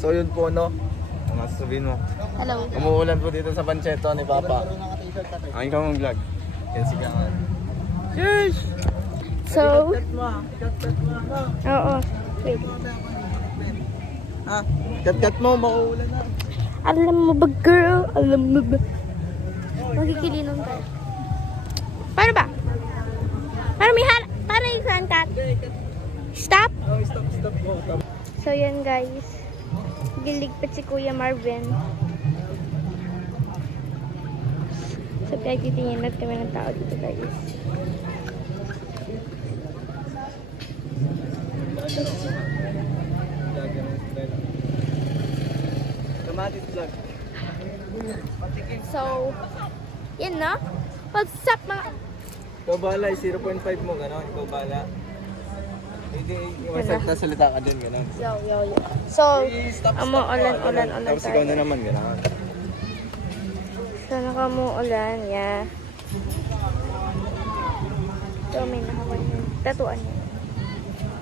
So yun po, no? Ano sasabihin mo? Hello. Umuulan po dito sa Panchetto ni Papa. Ang ikaw mong vlog. Yan si Gangan. Sheesh! So, Cut mo. oo. Wait. Ah, cut mo, mauulan na. Alam mo ba, girl? Alam mo ba? Magkikilinom tayo. Paano ba? Paano may paano yung saan cut? Stop? Oh, stop mo. So, yan guys. Giligpit si Kuya Marvin. So, pinagtitingin natin kami ng tao dito guys. Kamatis vlog. So, yan na. What's up mga... Ikaw bahala, 0.5 mo, gano'n. Ikaw bahala. Hindi, masag na salita ka dyan, gano'n. Yo. So, ulan Tapos ikaw tayo. na naman, gano'n. So, nakamuulan, yeah. So, may nakawan yung tatuan niya.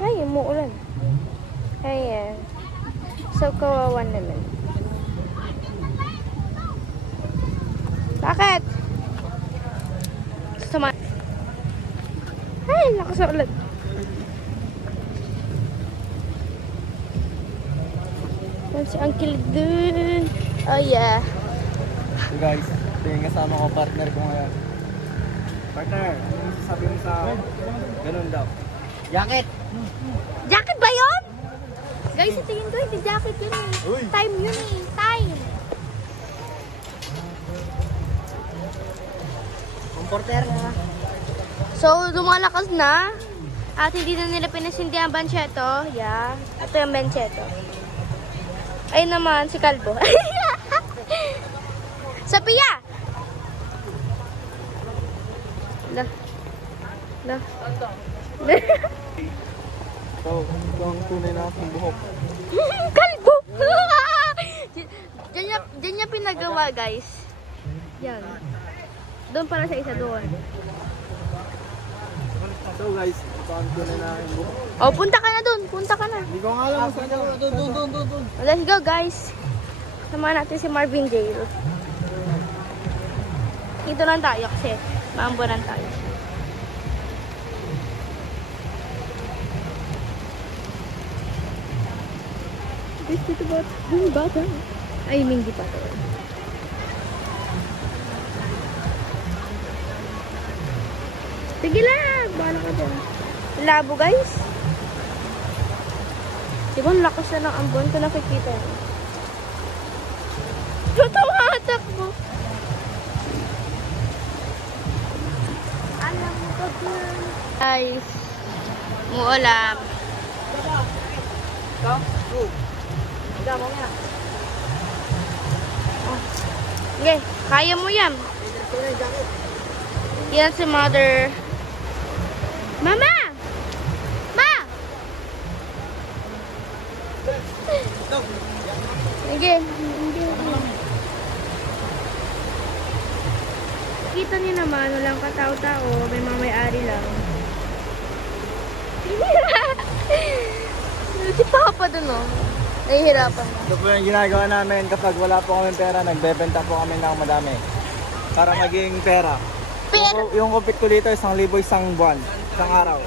Ay, umuulan. Ayan. So, kawawan naman. Bakit? Sama. Ay, lakas sa ulan. Yan si Uncle dun. Oh, yeah. So guys, ito yung kasama ko, partner ko ngayon. Partner, ano yung sasabi mo sa ganun daw? Jacket! Jacket ba yun? Guys, sa tingin ko hindi jacket yun eh. Uy! Time yun eh. Time. Comforter! So, lumalakas na. At hindi na nila pinasindi ang Banchetto. Yeah. Ito yung Banchetto. Ay naman, si Kalbo. Sophia! La. So, ito ang tunay na akong buhok. Kalbo! Diyan niya pinagawa, guys. Yan. Doon para sa isa doon. So guys, ito ang tunay na akong buhok. Oh, punta ka na doon. Punta ka na. Hindi ko nga alam kung saan ako. Doon. Let's go, guys. Samahan natin si Marvin Gale. Dito lang tayo kasi maambunan tayo. Dito ba? Yung bata. Ay, Mingy pa to. Sige lang! Bahala ka dyan. Labo, guys. Diba, ang lakas na ng ambon ko nakikita. Tumatak mo. Alam mo ba dyan? Guys, muulam. Ikaw? Oo. Ikaw, mamaya. Okay, kaya mo yan. Yan si mother. Mama! Ma! Sige. Kita niyo naman, walang katao-tao. May mga may-ari lang. Si Papa dun, oh. Nahihirapan na. Ito po yung ginagawa namin kapag wala po kami pera, nagbebenta po kami ng madami. Para maging pera. Pero, Yung kupit ko dito, 1,000 isang buwan. Isang araw.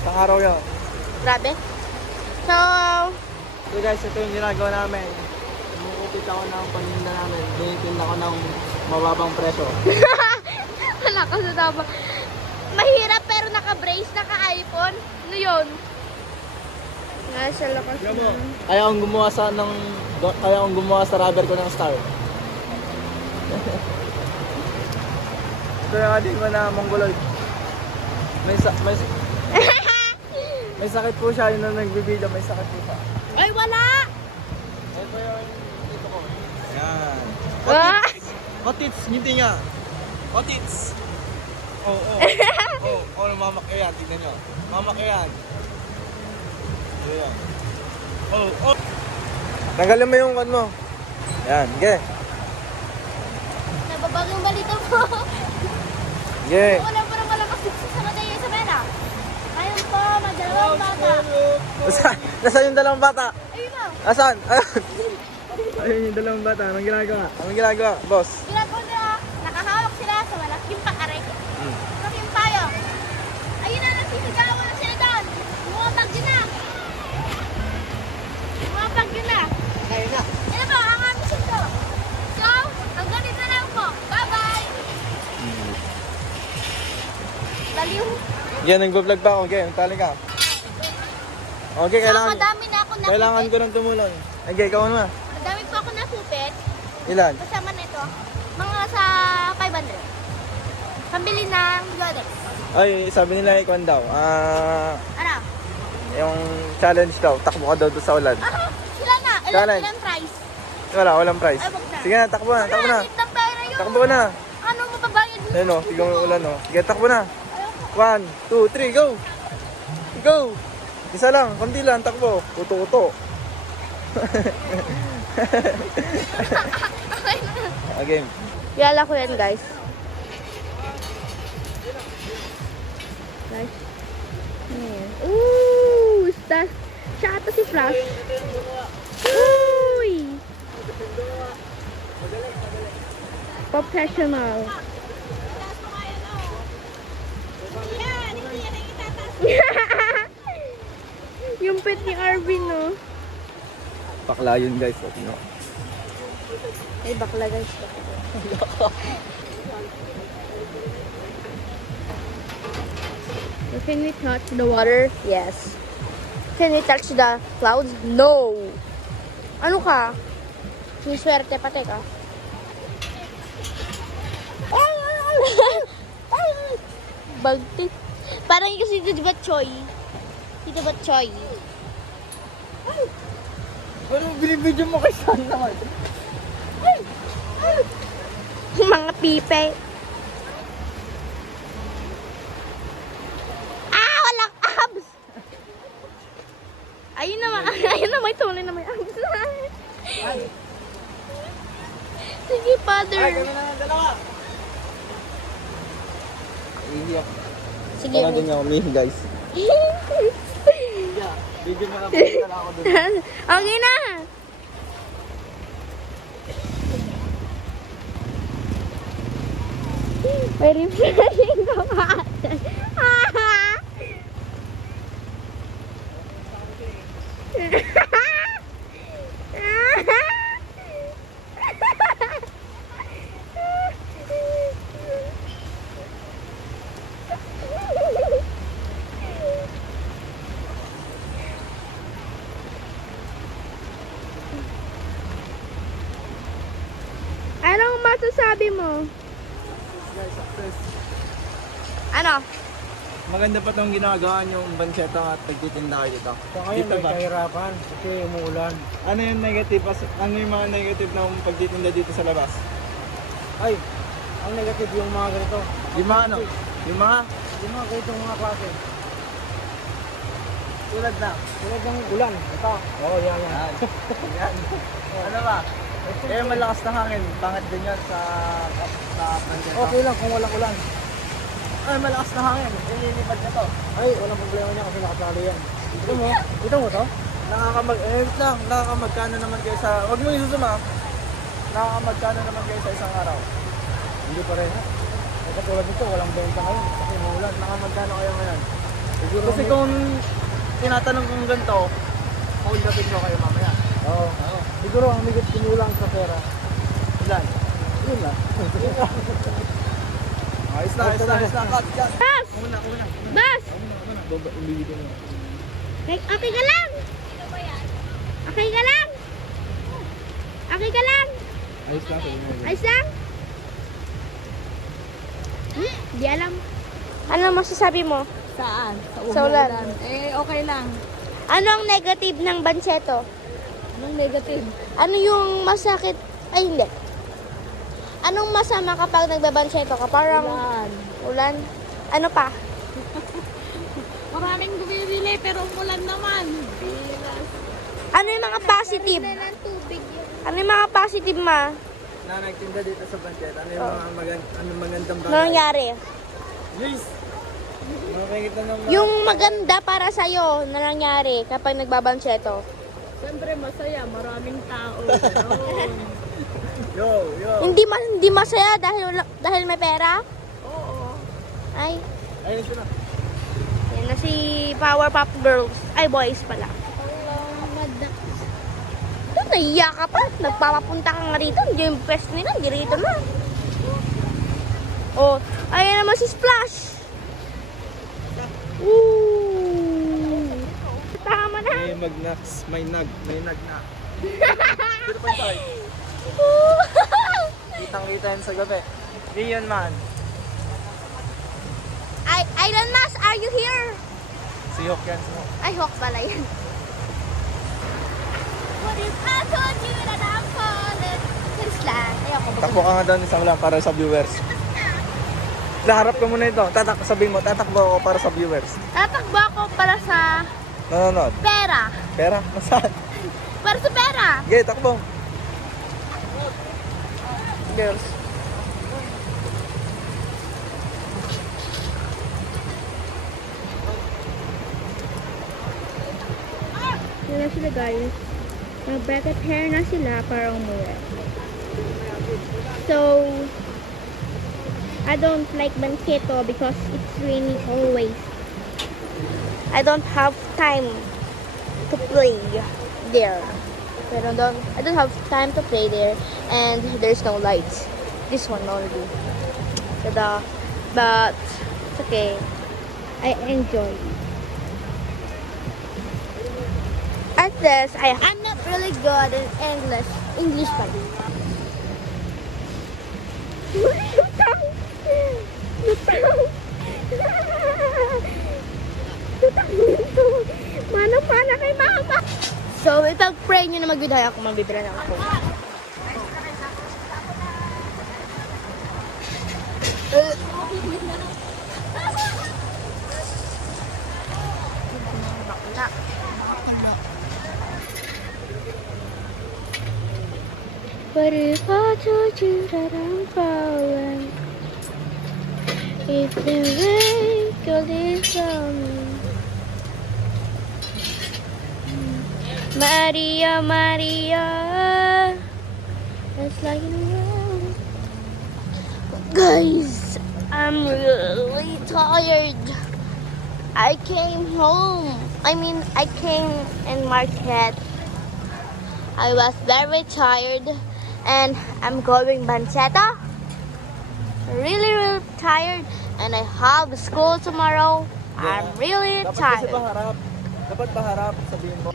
Isang araw yun. grabe. So, So guys, ito yung ginagawa namin. Umukupit ako ng paninda namin. Binitinda ko ng mababang presyo. wala ka sa tama. Mahirap pero naka-brace, naka-iPhone. Ano yun? Nasa lakas na. Kaya akong gumawa sa rubber ko ng star. Ito yung ating ko na mongoloid. May sakit po siya, yun na nagbibideo, may sakit po siya. Ay, wala! Ito yung dito ko. Yan. Ah! Otits, ngiti nga. Otits. Oo. Mamak yan, tignan nyo. Mamak yan. Ayan. Tanggalin mo yung kan mo. Yan, ge. Nababagang balito po. Ge. Wala pa naman malakas sa Madaya sa Mena. Ayun po. kasama, dalawang bata. Nasaan yung dalawang bata? Ayun na. Nasaan? Ayun yung dalawang bata. Anong ginagawa? Anong ginagawa, boss? Ginagawa nila, nakahawak sila sa malaking paaray. Malaking payo. Ayun na, nagsisigawan na sila doon. Bumabag yun na. Bumabag yun na. Ayun na. Ano ba, ang aming sundo. So, hanggang dito na lang po. Bye-bye. Baliw. Yan, nag-vlog pa ako. Okay, tali ka. Okay, kailangan... Madami na ako nakupit. Kailangan ko ng tumulong. Okay, ikaw naman. Madami pa ako nakupit. Ilan? Kasama nito, mga sa 500. Pambili ng Lodex. Ay, sabi nila ikaw daw. Ano? Yung challenge daw. Takbo ka daw doon sa ulan. Sila na. Challenge. Ilang price? Walang price. Ay, wag na. Sige na, takbo na, takbo na. Wala, ng pera yun. Takbo ka na. Ano mababayad mo? Ayun o, tignan mo yung ulan o. Sige, takbo na. 1, 2, 3, go! Go! Isa lang, konti lang, takbo. Uto-uto. Okay. Yala ko yan, guys. Guys. Ano yan? Ooh! Siya ata si Flash. Uy! Professional. Yung pet ni Arvin, no? Bakla yun guys. No? Ay, bakla, guys. Can we touch the water? Yes. Can we touch the clouds? No. Ano ka? May swerte pati ka. Bagti. Parang yung si Tito Batchoy. Tito Batchoy. Ano binibidyo mo kay Sean naman? Mga pipe. Ah! Walang abs! Ayun naman. Ayun na, may tunay na may abs. Sige, father. Ay, kami na ng dalawa. Iiyak. Sige. Parang din niya umihi guys. Yeah, video mo na pa ako doon. Okay na. May refreshing ka pa. Anong masasabi mo? Guys, success. Ano? Maganda pa itong ginagawa niyong banseta at nagtitinda kayo dito. So ngayon may kahirapan kasi umuulan. Ano yung negative? Ano yung mga negative ng pagtitinda dito sa labas? Ay, ang negative yung mga ganito. Yung mga ano? Yung mga Yung mga ganitong mga klase. tulad na. Tulad ng ulan. Ito. Oo, yan. Yan. Ano ba? Eh malakas na hangin. Pangit din yan sa banseta. Okay lang kung walang ulan. Ay, malakas na hangin. Ililipad na to. Ay, walang problema niya kasi nakatali yan. Ito mo to? Nakakamagkano naman kayo sa... Huwag mo isusuma. Nakakamagkano naman kayo sa isang araw. Hindi pa rin. Ay, katulad nito, walang benta ngayon kasi umuulan. Nakakamagkano kayo ngayon. Siguro Kasi kung tinatanong kong ganito, hold na ko kayo mamaya. Oo. Siguro ang migit kumulang sa pera. Ilan? Yun lang. Ayos na. Cut. Bas! Una. Bas! Baba, umibigay mo. Okay ka lang? Okay ka lang? Okay ka lang? Ayos lang. Ayos lang? Di alam. Ano masasabi mo? Saan? Sa ulan. Okay lang. Ano ang negative ng banseto? Anong negative? Ano yung masakit? Ay, hindi. Anong masama kapag nagbabanseto ka? Parang ulan. Ano pa? Maraming bumibili pero umulan naman. Ano yung mga positive? Ano yung mga positive, ma? Na nagtinda dito sa Banchet, ano yung mga magandang Ano nangyari? Yes! Makikita naman. Yung maganda para sa'yo na nangyari kapag nagbabanseto. Siyempre masaya, maraming tao. Ganon. Yo, yo. Hindi masaya dahil may pera? Oo. Ay, Ayun siya na. yan na si Powerpuff Girls. Ay, boys pala. Doon, nahiya ka pa. Nagpapapunta ka nga rito. Hindi yung pwesto nila. Hindi rito na. Oh, ayan naman si Splash. Ooh. Tama na. May magnaks. May nag na. Dito pa tayo. Kitang-kita yan sa gabi. Di yun man. Island Mas, are you here? Si Hawk yan. Si Hawk. Ay, Hawk pala yan. What if I told you that I'm falling? Please lang. Ayoko. Takbo ka nga doon isang lang para sa viewers. Laharap ka muna ito. Sabihin mo, tatakbo ako para sa viewers. Tatakbo ako para sa Nanonood. pera. Pera? Nasaan? Para sa pera. Okay, takbo. Girls. Yan na sila guys. Nag-bracket hair na sila para umuwi. So, I don't like banketo because it's raining always. I don't have time to play there. I don't have time to play there, and there's no lights. This one only. But it's okay. I enjoy. At this, I'm not really good in English pa rin. Lutang! Lutang! Lutang dito! Mana-mana kay mama! So, ipag-pray nyo na mag-biday ako, magbibira na ako. Bakla. What if I told you that I'm falling? If the rain could is on me. Maria, Maria, it's like in the world. Guys, I'm really tired. I came home. I came in market. I was very tired. And I'm going Banseta. Really, really tired. And I have school tomorrow. I'm really Dapat kasi tired. paharap. Dapat paharap. Sabihin mo.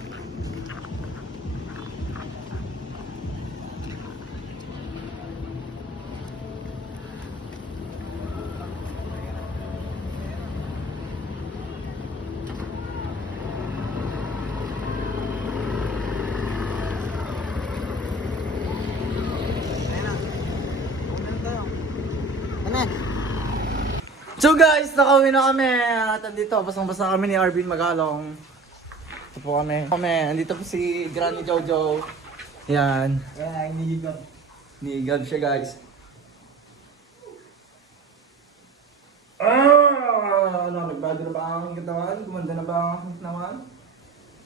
So guys, nakauwi na kami. At andito, basang-basa kami ni Arvin Magalong. Ito po kami. Andito po si Granny Jojo. Yan. Kaya inihigab. Inihigab siya guys. Ano, nagbago na ba ang aking katawan? Gumanda na ba ang aking katawan?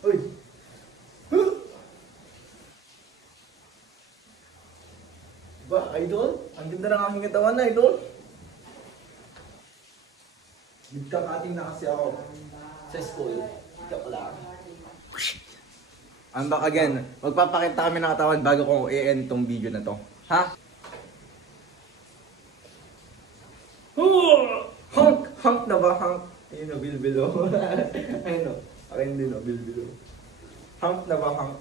Uy! Ba, idol? Ang ganda ng aking katawan na, idol. Nagkakating na kasi ako sa school. Joke lang. I'm back again. Magpapakita kami ng katawan bago ko i-end tong video na to. Ha? Honk! Honk na ba? Honk? Ayun o, bilbilo. Ayun o. Akin din o, bilbilo. Honk na ba? Honk?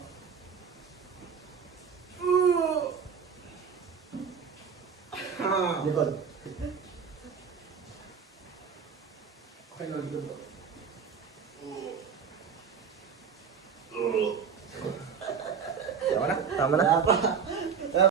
Likod. Okay, likod. Tama na? Tama na?